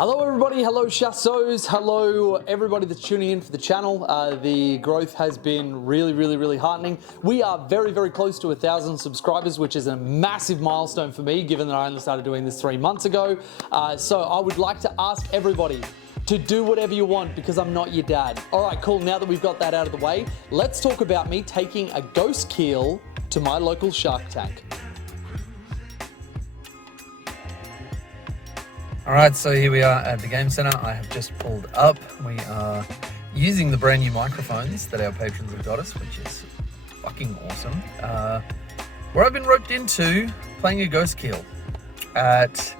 Hello everybody, hello chassos, hello everybody that's tuning in for the channel. The growth has been really heartening. We are very close to 1,000 subscribers, which is a massive milestone for me, given that I only started doing this 3 months ago. So I would like to ask everybody to do whatever you want because I'm not your dad. All right, cool, now that we've got that out of the way, let's talk about me taking a Ghostkeel to my local Shark Tank. Alright, so here we are at the Game Center. I have just pulled up. We are using the brand new microphones that our patrons have got us, which is fucking awesome. Where I've been roped into playing a Ghostkeel at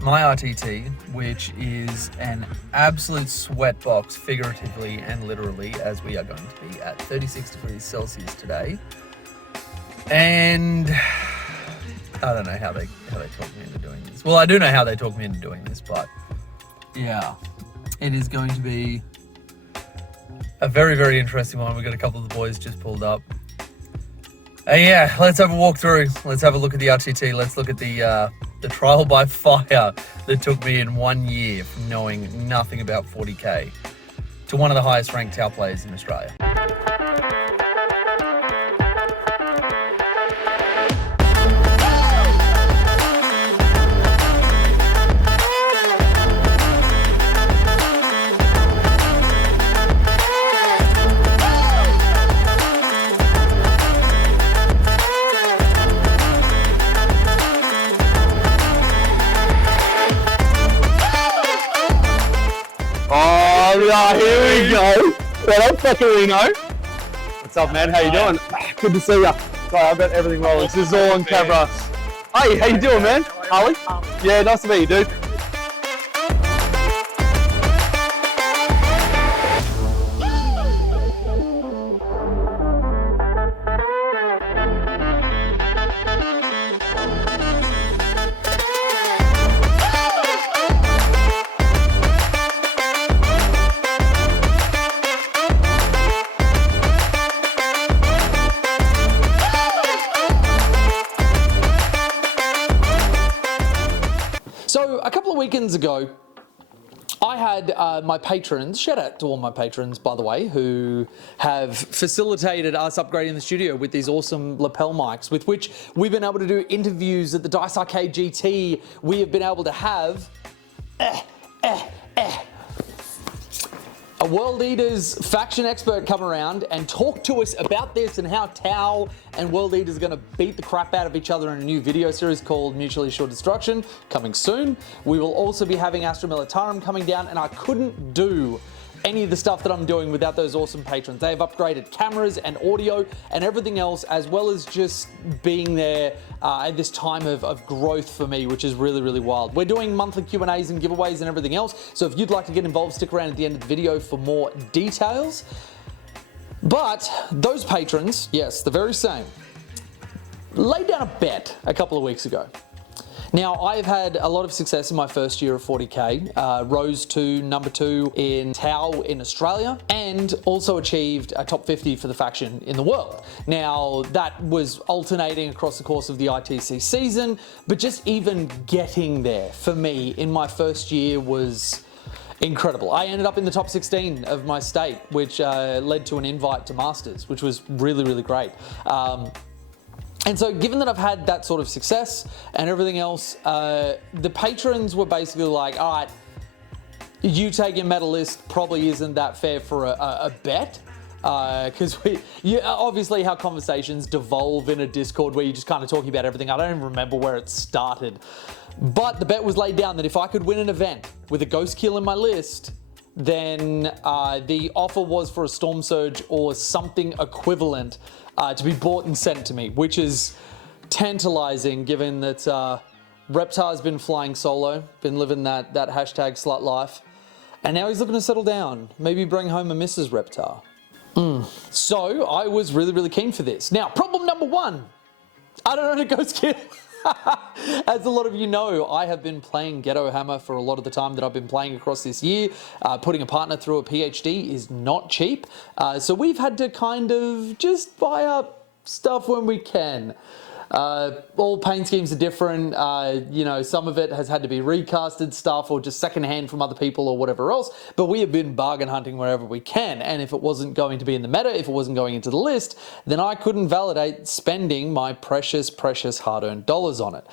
my RTT, which is an absolute sweatbox, figuratively and literally, as we are going to be at 36 degrees Celsius today. And I don't know how they talk me into doing this. Well, I do know how they talk me into doing this, but yeah, it is going to be a very interesting one. We've got a couple of the boys just pulled up. Yeah, let's have a walk through. Let's have a look at the RTT. Let's look at the trial by fire that took me in 1 year from knowing nothing about 40k to one of the highest ranked Tau players in Australia. Oh, here we go. What up, Fuckerino? What's up, man? How you doing? Good to see ya. Sorry, I've got everything rolling. This is all on camera. Hey, how you doing, man? Harley? Yeah, nice to meet you, dude. So a couple of weekends ago, I had my patrons, shout out to all my patrons, by the way, who have facilitated us upgrading the studio with these awesome lapel mics, with which we've been able to do interviews at the Dice Arcade GT. We have been able to have a World Eaters faction expert come around and talk to us about this and how Tau and World Eaters are going to beat the crap out of each other in a new video series called Mutually Assured Destruction, coming soon. We will also be having Astra Militarum coming down, and I couldn't do any of the stuff that I'm doing without those awesome patrons. They have upgraded cameras and audio and everything else, as well as just being there at this time of growth for me, which is really wild. We're doing monthly Q&As and giveaways and everything else, so if you'd like to get involved, stick around at the end of the video for more details. But those patrons, yes, the very same, laid down a bet a couple of weeks ago. Now, I've had a lot of success in my first year of 40k, rose to number 2 in Tau in Australia, and also achieved a top 50 for the faction in the world. Now, that was alternating across the course of the ITC season, but just even getting there for me in my first year was incredible. I ended up in the top 16 of my state, which led to an invite to Masters, which was really great. And so given that I've had that sort of success and everything else, the patrons were basically like, all right, you taking medalist probably isn't that fair for a bet. Because obviously how conversations devolve in a Discord where you're just kind of talking about everything. I don't even remember where it started. But the bet was laid down that if I could win an event with a Ghostkeel in my list, then the offer was for a Storm Surge or something equivalent to be bought and sent to me, which is tantalizing given that Reptar's been flying solo, been living that hashtag slut life, and now he's looking to settle down, maybe bring home a Mrs. Reptar. So I was really keen for this. Now, problem number 1, I don't know how to Ghostkeel. As a lot of you know, I have been playing Ghetto Hammer for a lot of the time that I've been playing across this year. Putting a partner through a PhD is not cheap, so we've had to kind of just buy up stuff when we can. All paint schemes are different. You know, some of it has had to be recasted stuff or just secondhand from other people or whatever else. But we have been bargain hunting wherever we can. And if it wasn't going to be in the meta, if it wasn't going into the list, then I couldn't validate spending my precious, precious hard-earned dollars on it.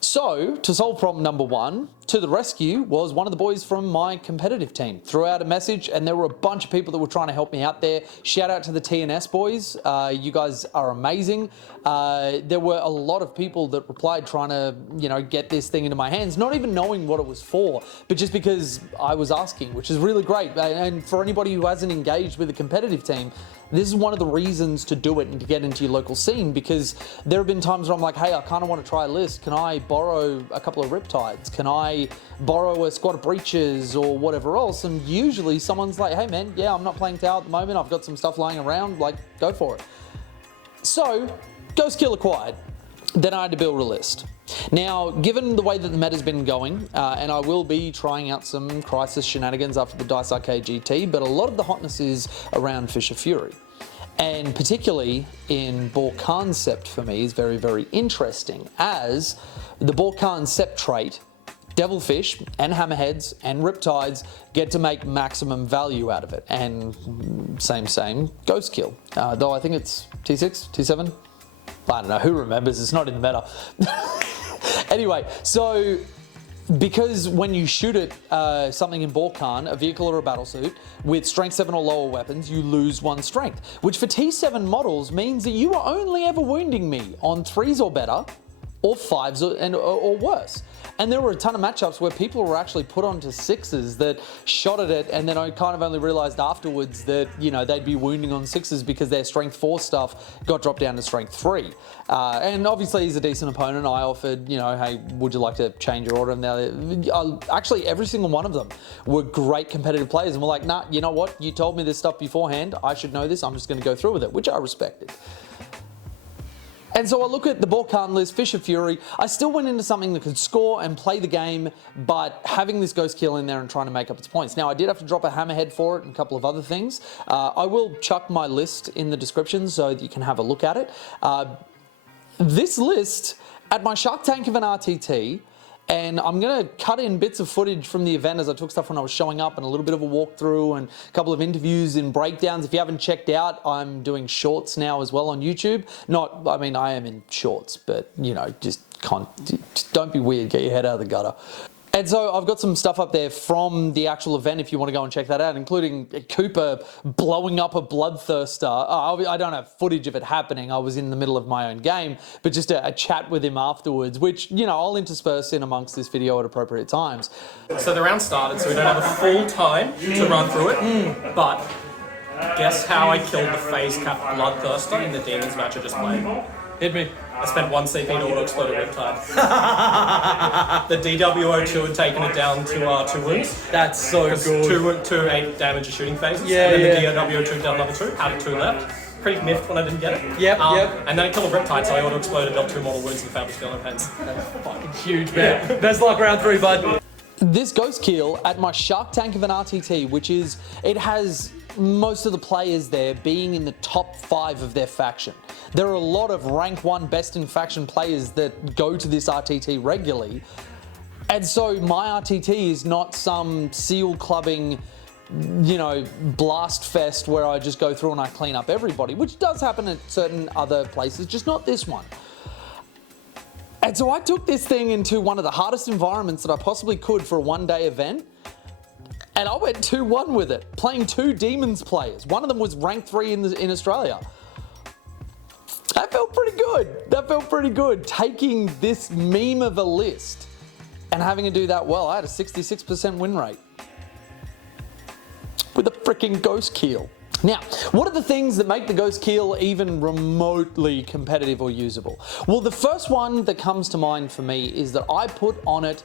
So, to solve problem number one, to the rescue was one of the boys from my competitive team. Threw out a message, and there were a bunch of people that were trying to help me out there. Shout out to the TNS boys. You guys are amazing. There were a lot of people that replied trying to, you know, get this thing into my hands, not even knowing what it was for, but just because I was asking, which is really great. And for anybody who hasn't engaged with a competitive team, this is one of the reasons to do it and to get into your local scene, because there have been times where I'm like, hey, I kind of want to try a list. Can I borrow a couple of Riptides? Can I borrow a squad of Breaches or whatever else? And usually someone's like, hey man, yeah, I'm not playing Tau at the moment. I've got some stuff lying around, like, go for it. So, Ghostkeel acquired. Then I had to build a list. Now, given the way that the meta's been going, and I will be trying out some Crisis shenanigans after the Dice Arcade GT, but a lot of the hotness is around Fisher Fury. And particularly in Bork'an Sept for me is very, very interesting, as the Bork'an Sept trait, Devilfish and Hammerheads and Riptides get to make maximum value out of it. And same, Ghostkeel. Though I think it's T6, T7? I don't know, who remembers? It's not in the meta. Anyway, so because when you shoot at something in Bork'an, a vehicle or a battlesuit, with strength 7 or lower weapons, you lose 1 strength, which for T7 models means that you are only ever wounding me on 3s or better, or 5s or worse. And there were a ton of matchups where people were actually put onto 6s that shot at it, and then I kind of only realized afterwards that, you know, they'd be wounding on 6s because their strength 4 stuff got dropped down to strength 3. And obviously he's a decent opponent. I offered, you know, hey, would you like to change your order? And actually every single one of them were great competitive players, and were like, nah, you know what? You told me this stuff beforehand. I should know this. I'm just going to go through with it, which I respected. And so I look at the Bork'an list, Fisher Fury. I still went into something that could score and play the game, but having this Ghostkeel in there and trying to make up its points. Now, I did have to drop a Hammerhead for it and a couple of other things. I will chuck my list in the description so that you can have a look at it. This list, at my Shark Tank of an RTT, and I'm going to cut in bits of footage from the event as I took stuff when I was showing up, and a little bit of a walkthrough and a couple of interviews and breakdowns. If you haven't checked out, I'm doing shorts now as well on YouTube. I mean, I am in shorts, but, you know, just don't be weird. Get your head out of the gutter. And so I've got some stuff up there from the actual event if you want to go and check that out, including Cooper blowing up a Bloodthirster. I don't have footage of it happening. I was in the middle of my own game, but just a chat with him afterwards, which, you know, I'll intersperse in amongst this video at appropriate times. So the round started, so we don't have a full time to run through it, but guess how I killed the phase cap Bloodthirster in the Demons match I just played? Hit me. I spent 1 CP to auto-explode a Riptide. The DW02 had taken it down to 2 wounds. That's so good. 2 8 damage of shooting phases. Yeah, and then yeah. the DW02 down another 2, had 2 left. Pretty miffed when I didn't get it. Yep. And then I killed a Riptide, so I auto-exploded, dealt 2 mortal wounds and found the skill in hands. Fucking huge, man. Yeah. Best luck round 3, bud. This Ghostkeel at my Shark Tank of an RTT, which is, it has most of the players there being in the top 5 of their faction. There are a lot of rank 1 best in faction players that go to this RTT regularly. And so my RTT is not some seal clubbing, you know, blast fest where I just go through and I clean up everybody, which does happen at certain other places, just not this one. And so I took this thing into one of the hardest environments that I possibly could for a 1-day event, and I went 2-1 with it, playing 2 Demons players. One of them was rank 3 in Australia. That felt pretty good. That felt pretty good, taking this meme of a list and having to do that well. I had a 66% win rate with a freaking Ghostkeel. Now, what are the things that make the Ghostkeel even remotely competitive or usable? Well, the first one that comes to mind for me is that I put on it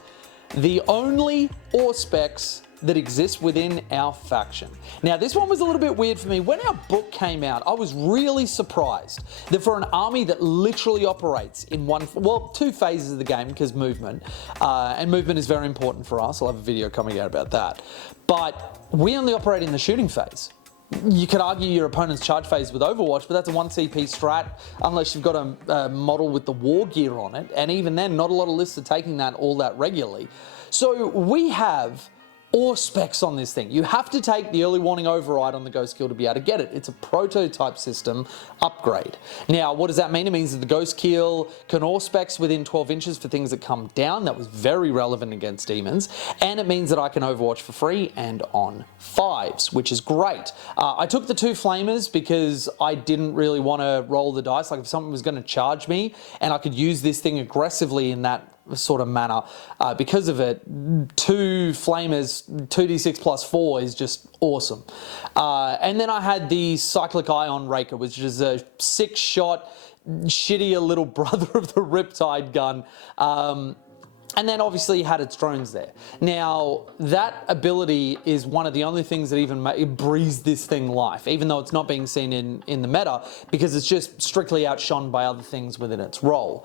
the only Auspex that exists within our faction. Now, this one was a little bit weird for me. When our book came out, I was really surprised that for an army that literally operates in 2 phases of the game, because movement, and movement is very important for us. I'll have a video coming out about that. But we only operate in the shooting phase. you could argue your opponent's charge phase with Overwatch, but that's a 1 CP strat unless you've got a model with the war gear on it. And even then, not a lot of lists are taking that all that regularly. So we have all specs on this thing. You have to take the early warning override on the Ghostkeel to be able to get it. It's a prototype system upgrade. Now, what does that mean? It means that the Ghostkeel can all specs within 12 inches for things that come down. That was very relevant against demons. And it means that I can Overwatch for free and on 5s, which is great. I took the 2 flamers because I didn't really want to roll the dice. Like if someone was going to charge me and I could use this thing aggressively in that sort of manner, because of it, 2 flamers, 2d6 plus 4 is just awesome. And then I had the Cyclic Ion Raker, which is a 6-shot, shittier little brother of the Riptide gun. And then obviously you had its drones there. Now, that ability is one of the only things that even breathes this thing life, even though it's not being seen in the meta, because it's just strictly outshone by other things within its role.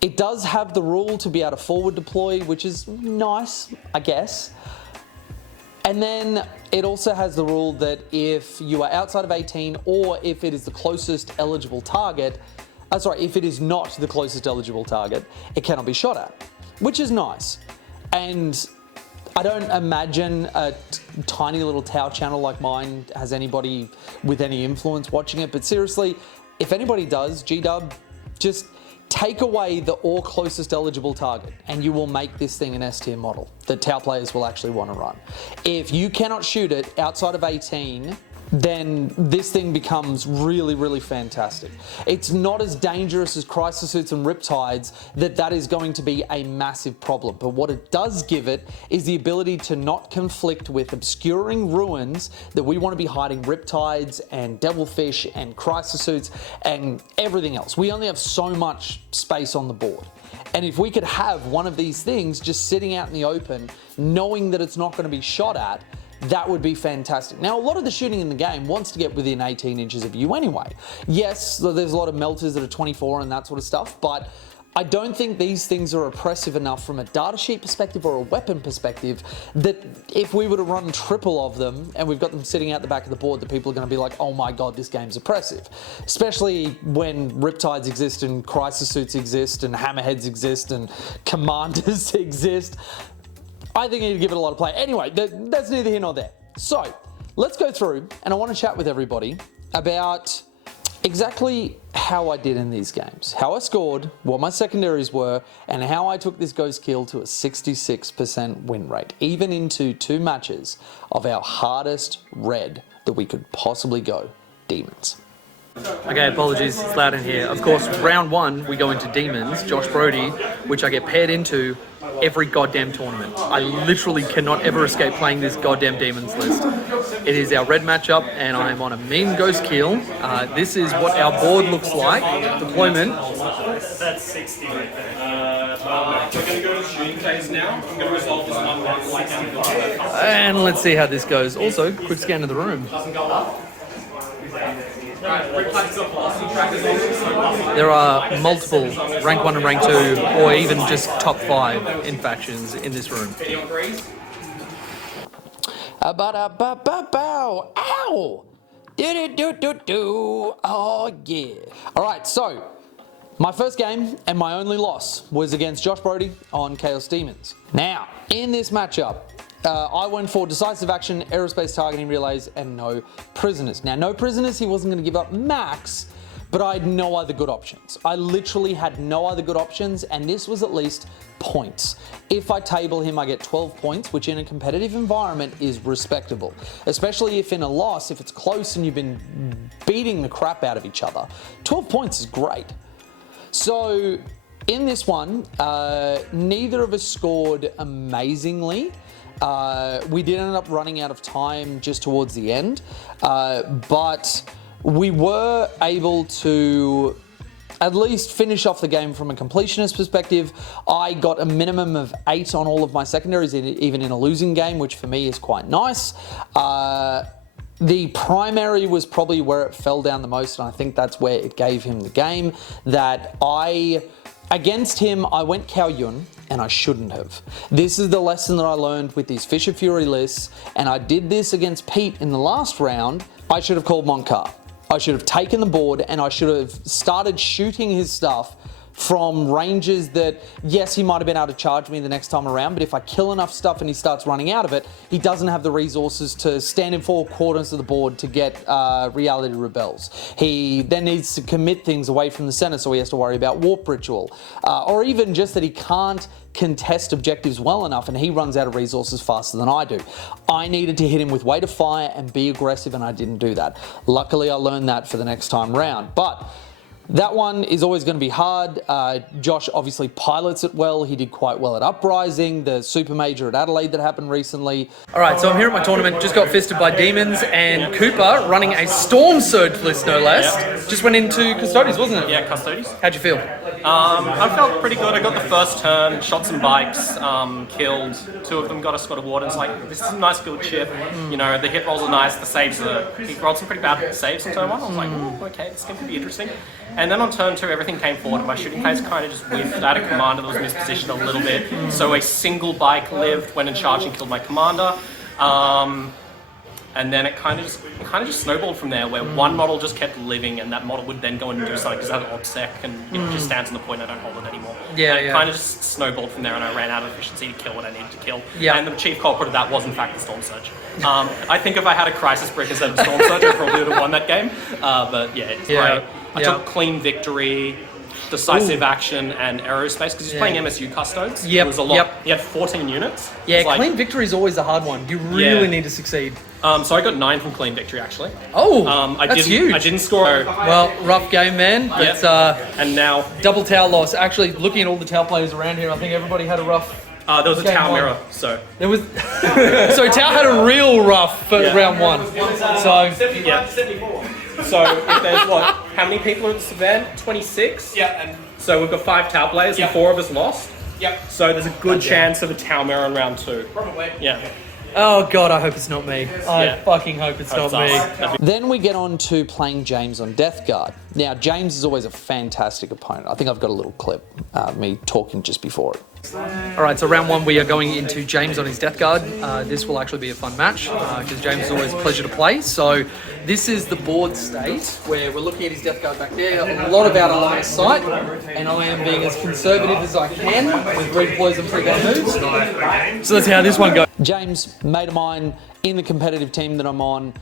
It does have the rule to be able to forward deploy, which is nice, I guess. And then it also has the rule that if you are outside of 18 or if it is the closest eligible target, if it is not the closest eligible target, it cannot be shot at, which is nice. And I don't imagine a tiny little Tau channel like mine has anybody with any influence watching it, but seriously, if anybody does, G-Dub, just take away the or closest eligible target and you will make this thing an S-tier model that Tau players will actually want to run. If you cannot shoot it outside of 18, then this thing becomes really, really fantastic. It's not as dangerous as Crisis Suits and Riptides that is going to be a massive problem. But what it does give it is the ability to not conflict with obscuring ruins that we want to be hiding Riptides and Devilfish and Crisis Suits and everything else. We only have so much space on the board. And if we could have one of these things just sitting out in the open, knowing that it's not going to be shot at, that would be fantastic. Now, a lot of the shooting in the game wants to get within 18 inches of you anyway. Yes, there's a lot of melters that are 24 and that sort of stuff, but I don't think these things are oppressive enough from a datasheet perspective or a weapon perspective that if we were to run triple of them and we've got them sitting out the back of the board, that people are going to be like, oh my god, this game's oppressive. Especially when Riptides exist and Crisis Suits exist and Hammerheads exist and Commanders exist. I think you need to give it a lot of play. Anyway, that's neither here nor there. So, let's go through, and I want to chat with everybody about exactly how I did in these games, how I scored, what my secondaries were, and how I took this Ghostkeel to a 66% win rate, even into 2 matches of our hardest red that we could possibly go, Demons. Okay, apologies, it's loud in here. Of course, round 1, we go into Demons, Josh Brody, which I get paired into every goddamn tournament. I literally cannot ever escape playing this goddamn Demons list. It is our red matchup, and I am on a mean Ghostkeel. This is what our board looks like. Deployment. That's 60 right there. We're going to go to shooting phase now. I'm going to resolve this 1-1 like And let's see how this goes. Also, quick scan of the room. There are multiple rank 1 and rank 2, or even just top 5 in factions in this room. Bow! Ow! Do. Oh yeah. Alright, so my first game and my only loss was against Josh Brody on Chaos Demons. Now, in this matchup, I went for decisive action, aerospace targeting relays, and no prisoners. Now, no prisoners, he wasn't going to give up max, but I had no other good options. I literally had no other good options, and this was at least points. If I table him, I get 12 points, which in a competitive environment is respectable. Especially if in a loss, if it's close and you've been beating the crap out of each other, 12 points is great. So, in this one, neither of us scored amazingly. We did end up running out of time just towards the end, but we were able to at least finish off the game from a completionist perspective. I got a minimum of 8 on all of my secondaries, even in a losing game, which for me is quite nice. The primary was probably where it fell down the most, and I think that's where it gave him the game. Against him, I went Cao Yun, and I shouldn't have. This is the lesson that I learned with these Fisher Fury lists, and I did this against Pete in the last round. I should have called Montcar. I should have taken the board, and I should have started shooting his stuff from ranges that, yes, he might have been able to charge me the next time around, but if I kill enough stuff and he starts running out of it, he doesn't have the resources to stand in 4 quarters of the board to get Reality Rebels. He then needs to commit things away from the center, so he has to worry about Warp Ritual, or even just that he can't contest objectives well enough and he runs out of resources faster than I do. I needed to hit him with weight of fire and be aggressive, and I didn't do that. Luckily, I learned that for the next time round, but that one is always going to be hard. Josh obviously pilots it well. He did quite well at Uprising, the Super Major at Adelaide that happened recently. All right, so I'm here at my tournament, just got fisted by Demons, and Cooper, running a Storm Surge list no less, just went into Custodies, wasn't it? Yeah, Custodies. How'd you feel? I felt pretty good. I got the first turn, shot some bikes, killed 2 of them, got a squad of wardens. Like, this is a nice build chip. You know, the hit rolls are nice, the saves are... He rolled some pretty bad saves on turn 1. I was like, ooh, okay, this game could be interesting. And then on turn 2, everything came forward, and my shooting phase kind of just whiffed. I had a commander that was mispositioned a little bit, so a single bike lived, went and charged and killed my commander. And then it kind of just snowballed from there, where one model just kept living, and that model would then go and do something because I have an odd sec, and it just stands on the point. I don't hold it anymore. Yeah, and it kind of just snowballed from there, and I ran out of efficiency to kill what I needed to kill. Yeah. And the chief culprit of that was in fact the Storm Surge. I think if I had a Crisis Brick instead of Storm Surge, I probably would have won that game. But yeah, it's great. I took Clean Victory, Decisive Action, and Aerospace because he's playing MSU Custodes. Yep. It was a lot. He had 14 units. Yeah, like, Clean Victory is always a hard one. You really need to succeed. So I got 9 from Clean Victory actually. Oh, that's huge. I didn't score. Well, rough game, man. It's and now double Tau loss. Actually, looking at all the Tau players around here, I think everybody had a rough. There was a Tau mirror, so there was. So Tau had a real rough for round 1. So So if there's what? How many people are at this event? 26. Yeah, and so we've got 5 Tau players and 4 of us lost. Yep. So there's a good chance of a Tau mirror in round 2. Probably. Yeah. Oh god, I hope it's not me. I fucking hope it's not me. Then we get on to playing James on Death Guard. Now, James is always a fantastic opponent. I think I've got a little clip of me talking just before it. Alright, so round 1 we are going into James on his Death Guard. This will actually be a fun match because James is always a pleasure to play. So this is the board state where we're looking at his Death Guard back there. A lot about a line of sight, and I am being as conservative as I can with redeploys and pre-game moves. So let's see how this one goes. James, mate of mine in the competitive team that I'm on,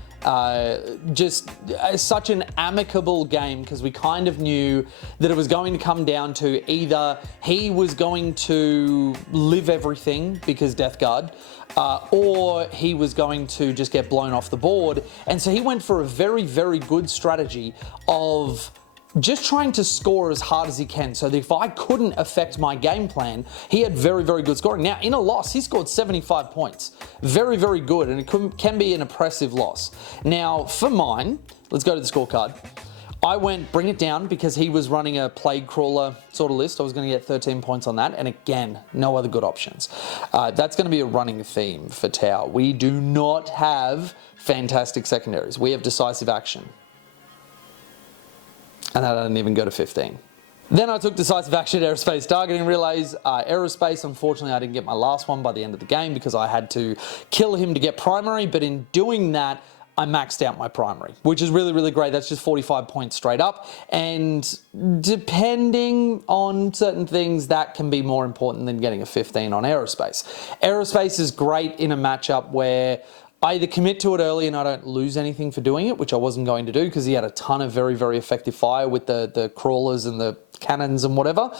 just such an amicable game because we kind of knew that it was going to come down to either he was going to live everything because Death Guard, or he was going to just get blown off the board. And so he went for a very, very good strategy of just trying to score as hard as he can so that if I couldn't affect my game plan, he had very, very good scoring. Now, in a loss, he scored 75 points. Very, very good, and it can be an oppressive loss. Now, for mine, let's go to the scorecard. I went bring it down because he was running a Plague Crawler sort of list. I was going to get 13 points on that, and again, no other good options. That's going to be a running theme for Tau. We do not have fantastic secondaries. We have Decisive Action. And that didn't even go to 15. Then I took Decisive Action, Aerospace Targeting Relays. Aerospace, unfortunately, I didn't get my last one by the end of the game because I had to kill him to get primary, but in doing that, I maxed out my primary, which is really, really great. That's just 45 points straight up. And depending on certain things, that can be more important than getting a 15 on Aerospace. Aerospace is great in a matchup where I either commit to it early and I don't lose anything for doing it, which I wasn't going to do because he had a ton of very, very effective fire with the crawlers and the cannons and whatever.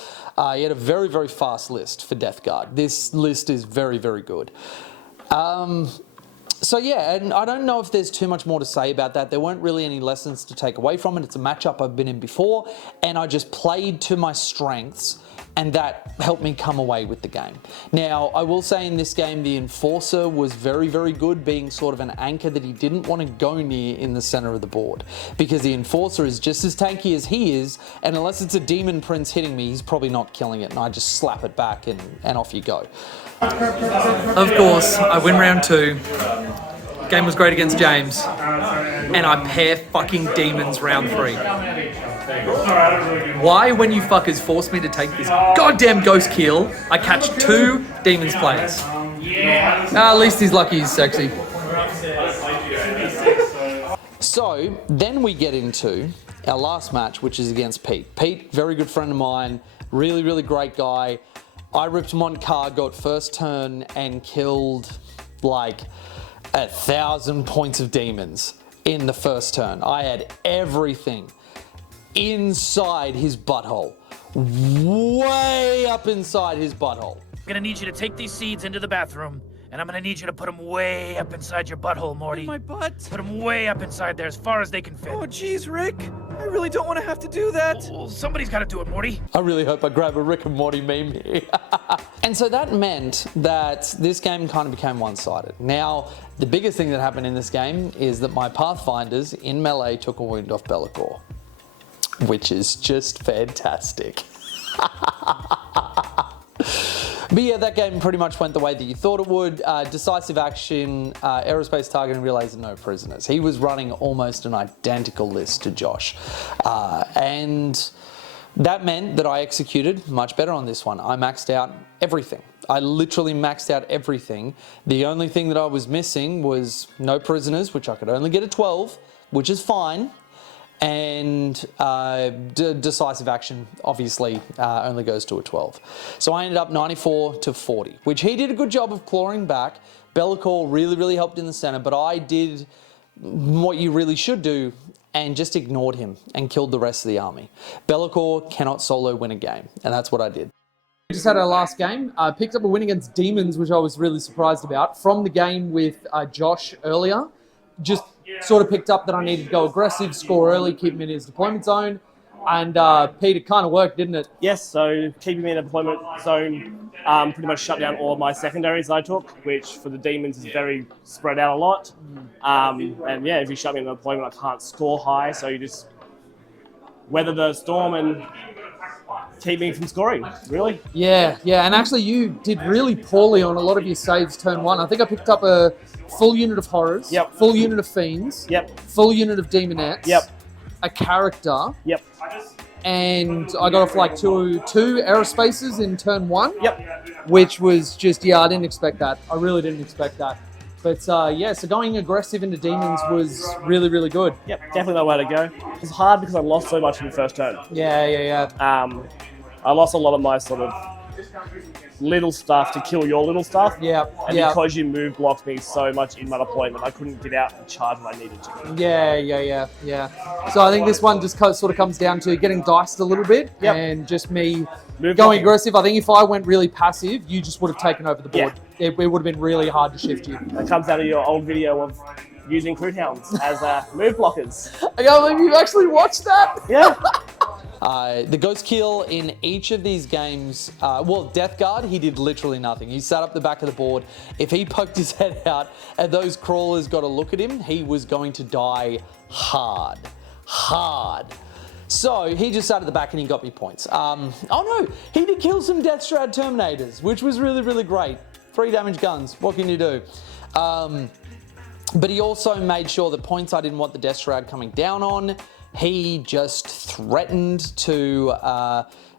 He had a very, very fast list for Death Guard. This list is very, very good. So yeah, and I don't know if there's too much more to say about that. There weren't really any lessons to take away from it. It's a matchup I've been in before, and I just played to my strengths, and that helped me come away with the game. Now, I will say in this game, the Enforcer was very, very good, being sort of an anchor that he didn't want to go near in the center of the board, because the Enforcer is just as tanky as he is, and unless it's a Demon Prince hitting me, he's probably not killing it, and I just slap it back and off you go. Of course, I win round 2. Game was great against James, and I pair fucking Demons round 3. Why, when you fuckers force me to take this goddamn Ghostkeel, I catch 2 Demons players? At least he's lucky he's sexy. So then we get into our last match, which is against Pete. Pete, very good friend of mine, really, really great guy. I ripped him on car, got first turn and killed like 1,000 points of demons in the first turn. I had everything inside his butthole, way up inside his butthole. I'm gonna need you to take these seeds into the bathroom, and I'm gonna need you to put them way up inside your butthole, Morty. In my butt? Put them way up inside there, as far as they can fit. Oh, jeez, Rick. I really don't want to have to do that. Well, somebody's gotta do it, Morty. I really hope I grab a Rick and Morty meme here. And so that meant that this game kind of became one-sided. Now, the biggest thing that happened in this game is that my Pathfinders in melee took a wound off Be'lakor, which is just fantastic. But yeah, that game pretty much went the way that you thought it would. Decisive action, aerospace targeting, relays, and no prisoners. He was running almost an identical list to Josh. And that meant that I executed much better on this one. I maxed out everything. I literally maxed out everything. The only thing that I was missing was no prisoners, which I could only get a 12, which is fine. And decisive action obviously only goes to a 12. So I ended up 94 to 40, which he did a good job of clawing back. Be'lakor really, really helped in the center, but I did what you really should do and just ignored him and killed the rest of the army. Be'lakor cannot solo win a game, and that's what I did. We just had our last game, picked up a win against Demons, which I was really surprised about, from the game with Josh earlier. Just sort of picked up that I needed to go aggressive, score early, keep him in his deployment zone. And Pete, it kind of worked, didn't it? Yes, so keeping me in a deployment zone pretty much shut down all of my secondaries I took, which for the Demons is very spread out a lot. And yeah, if you shut me in a deployment, I can't score high, so you just weather the storm and keep me from scoring, really. Yeah, and actually you did really poorly on a lot of your saves turn one. I think I picked up a full unit of horrors, Yep. full unit of fiends, Yep. full unit of demonettes, Yep. a character, Yep. and I got off like two aerospaces in turn one, Yep. which was just, I didn't expect that. I really didn't expect that. But yeah, so going aggressive into demons was really, really good. Yep, definitely the way to go. It's hard because I lost so much in the first turn. Yeah. I lost a lot of my sort of little stuff to kill your little stuff. Yeah. And because you move blocked me so much in my deployment, I couldn't get out and charge when I needed to. Yeah. So I think this one just sort of comes down to getting diced a little bit and just me going aggressive. I think if I went really passive, you just would have taken over the board. Yeah. It would have been really hard to shift you. That comes out of your old video of using Crude Hounds as move blockers. I can't believe you've actually watched that. Yeah. The Ghostkeel in each of these games, Death Guard, he did literally nothing. He sat up the back of the board. If he poked his head out and those crawlers got a look at him, he was going to die hard. So he just sat at the back and he got me points. Oh no, he did kill some Death Strad Terminators, which was really, really great. 3 damage guns, what can you do? But he also made sure that points I didn't want the Death Shroud coming down on. He just threatened to,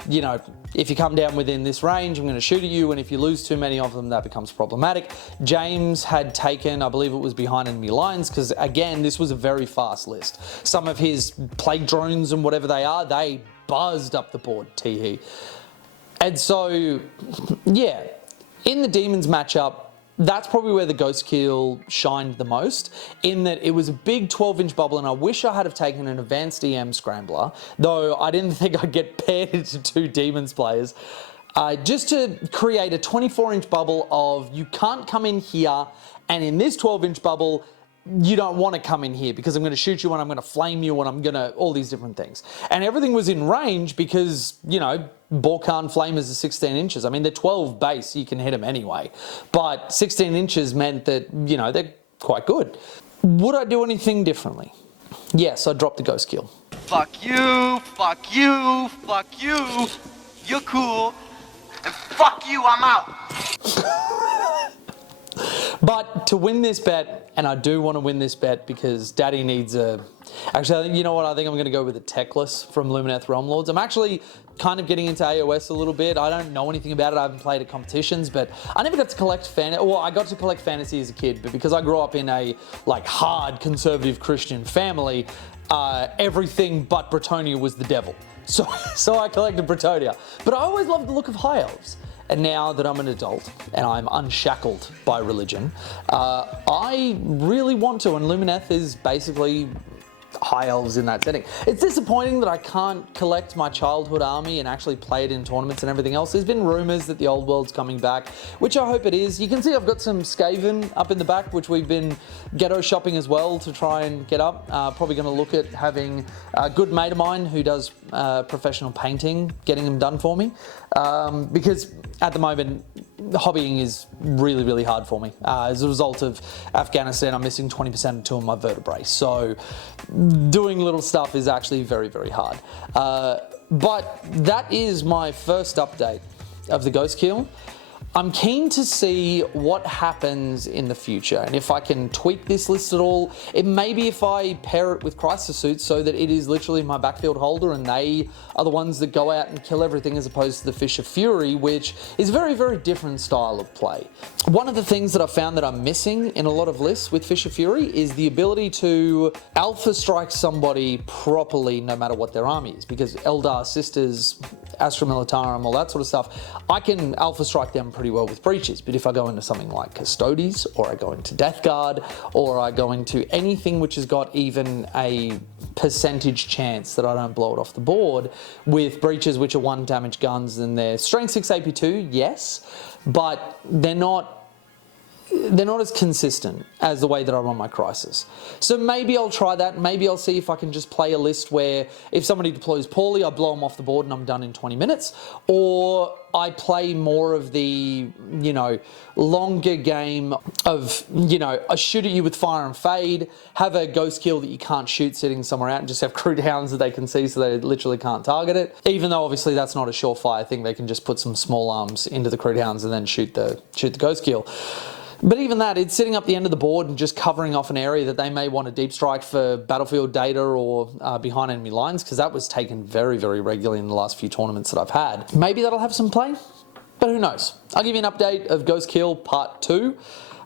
if you come down within this range, I'm going to shoot at you, and if you lose too many of them, that becomes problematic. James had taken, I believe it was behind enemy lines, because again, this was a very fast list. Some of his plague drones and whatever they are, they buzzed up the board, tee-hee. And so, yeah, in the Demons matchup, that's probably where the Ghostkeel shined the most, in that it was a big 12-inch bubble, and I wish I had have taken an advanced EM scrambler, though I didn't think I'd get paired into 2 Demons players, just to create a 24-inch bubble of you can't come in here, and in this 12-inch bubble, you don't want to come in here because I'm going to shoot you and I'm going to flame you and I'm going to, all these different things. And everything was in range because, Bork'an flamers are 16 inches. I mean, they're 12 base, you can hit them anyway. But 16 inches meant that, they're quite good. Would I do anything differently? Yes, I dropped the Ghostkeel. Fuck you, fuck you, fuck you. You're cool. And fuck you, I'm out. But to win this bet, and I do want to win this bet because Daddy needs a... Actually, you know what? I think I'm going to go with a Techless from Lumineth Realm Lords. I'm actually kind of getting into AOS a little bit. I don't know anything about it. I haven't played at competitions, but I never got to collect well, I got to collect fantasy as a kid, but because I grew up in a like hard conservative Christian family, everything but Bretonia was the devil. So I collected Bretonia. But I always loved the look of high elves. And now that I'm an adult and I'm unshackled by religion, I really want to, and Lumineth is basically high elves in that setting. It's disappointing that I can't collect my childhood army and actually play it in tournaments and everything else. There's been rumours that the old world's coming back, which I hope it is. You can see I've got some Skaven up in the back, which we've been ghetto shopping as well to try and get up. Probably going to look at having a good mate of mine who does professional painting, getting them done for me. Because at the moment, hobbying is really, really hard for me. As a result of Afghanistan, I'm missing 20% of two of my vertebrae. So doing little stuff is actually very, very hard. But that is my first update of the Ghostkeel. I'm keen to see what happens in the future and if I can tweak this list at all. It may be if I pair it with Crisis Suits so that it is literally my backfield holder and they are the ones that go out and kill everything as opposed to the Fish of Fury, which is a very, very different style of play. One of the things that I found that I'm missing in a lot of lists with Fish of Fury is the ability to alpha strike somebody properly no matter what their army is, because Eldar Sisters, Astra Militarum, all that sort of stuff, I can alpha strike them pretty well with breaches. But if I go into something like Custodes, or I go into Death Guard, or I go into anything which has got even a percentage chance that I don't blow it off the board with breaches, which are 1 damage guns, and they're strength 6 AP2, yes, but they're not as consistent as the way that I run my Crisis. So maybe I'll try that. Maybe I'll see if I can just play a list where if somebody deploys poorly, I blow them off the board and I'm done in 20 minutes. Or I play more of the, longer game of, I shoot at you with fire and fade, have a Ghostkeel that you can't shoot sitting somewhere out, and just have crude hounds that they can see so they literally can't target it. Even though obviously that's not a surefire thing, they can just put some small arms into the crude hounds and then shoot the Ghostkeel. But even that, it's sitting up the end of the board and just covering off an area that they may want to deep strike for battlefield data or behind enemy lines, because that was taken very, very regularly in the last few tournaments that I've had. Maybe that'll have some play, but who knows? I'll give you an update of Ghostkeel Part 2.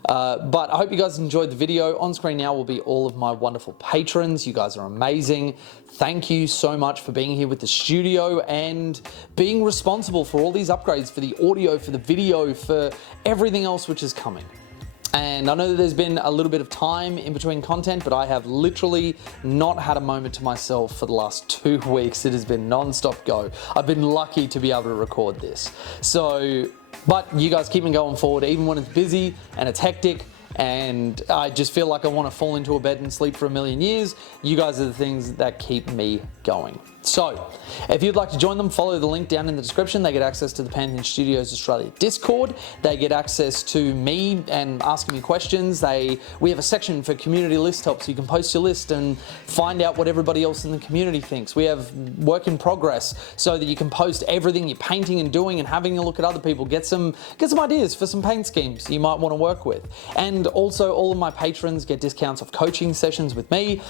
But I hope you guys enjoyed the video. On screen now will be all of my wonderful patrons. You guys are amazing. Thank you so much for being here with the studio and being responsible for all these upgrades, for the audio, for the video, for everything else which is coming. And I know that there's been a little bit of time in between content, but I have literally not had a moment to myself for the last 2 weeks. It has been non-stop go. I've been lucky to be able to record this. But you guys keep me going forward, even when it's busy and it's hectic and I just feel like I want to fall into a bed and sleep for a million years. You guys are the things that keep me going. So, if you'd like to join them, follow the link down in the description. They get access to the Pantheon Studios Australia Discord. They get access to me and asking me questions. We have a section for community list help, so you can post your list and find out what everybody else in the community thinks. We have work in progress so that you can post everything you're painting and doing and having a look at other people. Get some ideas for some paint schemes you might want to work with. And also, all of my patrons get discounts off coaching sessions with me,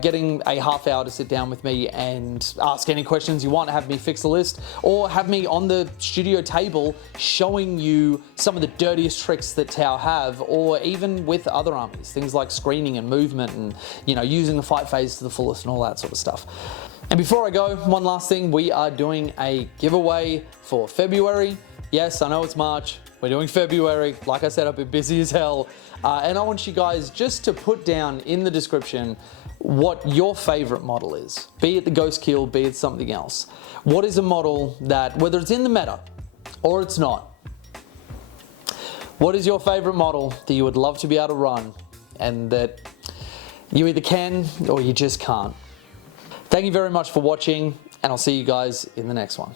getting a half hour to sit down with me and ask any questions you want, have me fix a list, or have me on the studio table showing you some of the dirtiest tricks that Tau have, or even with other armies, things like screening and movement and, using the fight phase to the fullest and all that sort of stuff. And before I go, one last thing, we are doing a giveaway for February. Yes, I know it's March, we're doing February. Like I said, I've been busy as hell. And I want you guys just to put down in the description what your favorite model is. Be it the Ghostkeel, be it something else. What is a model that, whether it's in the meta or it's not, what is your favorite model that you would love to be able to run and that you either can or you just can't? Thank you very much for watching, and I'll see you guys in the next one.